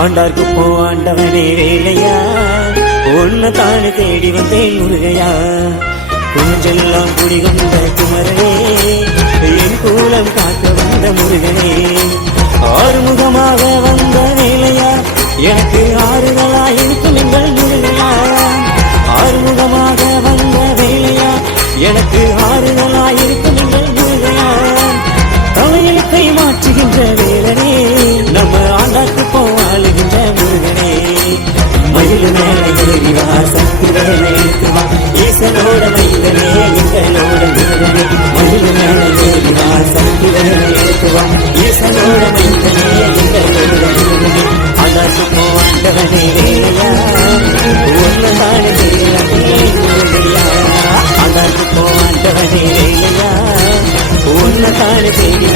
ஆண்டார்க்கு போ ஆண்டவனே வேலையா உன்னை தானே தேடி வந்தேன் முருகையா குஞ்செல்லாம் குடிகொண்ட குமரனே என் கூலம் காக்க வந்த முருகனே ஆறுமுகமாக வந்த வேலையா எனக்கு ஆறுதலா இருக்கும் எங்கள் முருகையா ஆறுமுகமாக வந்த வேலையா எனக்கு ஆறுதலா இருக்கும் எங்கள் முருகையா தலையெழுத்தை மாற்றுகின்ற வேலனே நம்ம ஆண்டாக்கு போவாளுகின்ற முருகனே மயில் மேல ஏறிவா சக்தி வேலை இருக்குவா ஈசனோட மைந்தனே எங்களோட முருகனே மயில் மேல ஏறிவா சக்தி வேலை இருக்குவா ஈசனோட மைந்தனே எங்களோட முருகனே ஆண்டாக்கு போவாண்டவனே வேலையா ஒன்னதான முருகையா ஆண்டாக்கு போவாண்டவனே வேலையா உன்னை தானே தேடி